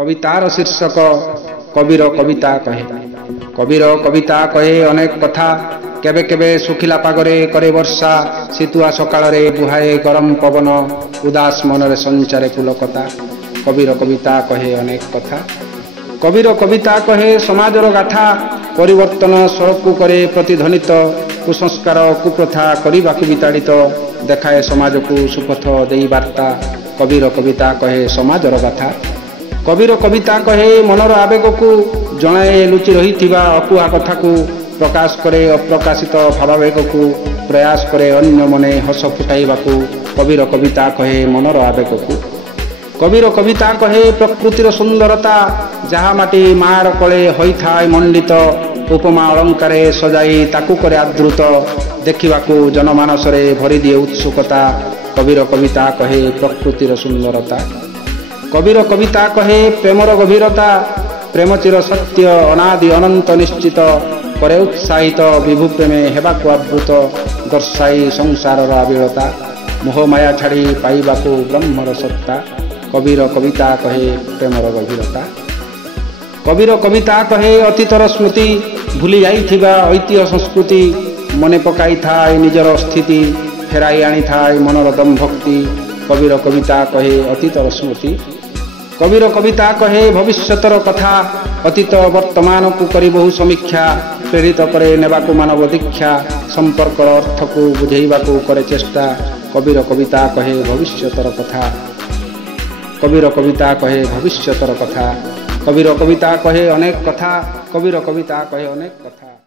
कवितार शीर्षक कबीर कविता कहे। कबीर कविता कहे अनेक कथा। केबे केबे सुखिला पागरे करे वर्षा, शीतुआ सकाळे बुहाए गरम पवन, उदास मनरे संचारे पुलकता। कबीर कविता कहे अनेक कथा। कबीर कविता कहे समाजर गाथा, परिवर्तन स्वरूप करे प्रतिध्वनित, कुसंस्कार कुप्रथा करने विताड़ित, देखाए समाज को सुपथ देई वार्ता। कबीर कविता कहे समाजर गाथा। कबीर कविता कहे मनर आवेग को जनाए लुचि रही अकुहा कथा को, प्रकाश करे अप्रकाशित भावावेग को, प्रयास करे अन्य मने हस फुटाइबा को। कबीर कविता कहे मनर आवेग को। कबीर कविता कहे प्रकृतिर सुंदरता, जहा माटी मार कले होइथाय मंडित, उपमा अलंकारे सजाई ताकू करे आदृत, देखिबाकू जनमानसरे भरी दिए उत्सुकता। कबीर कविता कहे प्रकृतिर सुंदरता। कबीर कविता कहे प्रेमर गभीरता, प्रेम चिर सत्य अनादि अनंत निश्चित, करे उत्साहित विभु प्रेमे हेबाकू आवृत, दर्शाई संसारर आबिलता, मोहमाया छाड़ी पाइबाकू ब्रह्मर सत्ता। कबीर कविता कहे प्रेमर गभीरता। कबीर कविता कहे अतीतर स्मृति, भूली जाइथिबा ऐतिह्य संस्कृति, मने पकाई थाए निजर स्थिति, फेराई आनी थाए मनर दम भक्ति। कबीर कविता कहे अतीतर स्मृति। कबीर कविता कहे भविष्यतर कथा, अतीत वर्तमान को करी बहु समीक्षा, प्रेरित करे नेबाकू मानव दीक्षा, संपर्क अर्थ को बुझेइबाकू करे चेष्टा। कबीर कविता कहे भविष्यतर कथा। कबीर कविता कहे भविष्यतर कथा। कबीर कविता कहे अनेक कथा। कबीर कविता कहे अनेक कथा।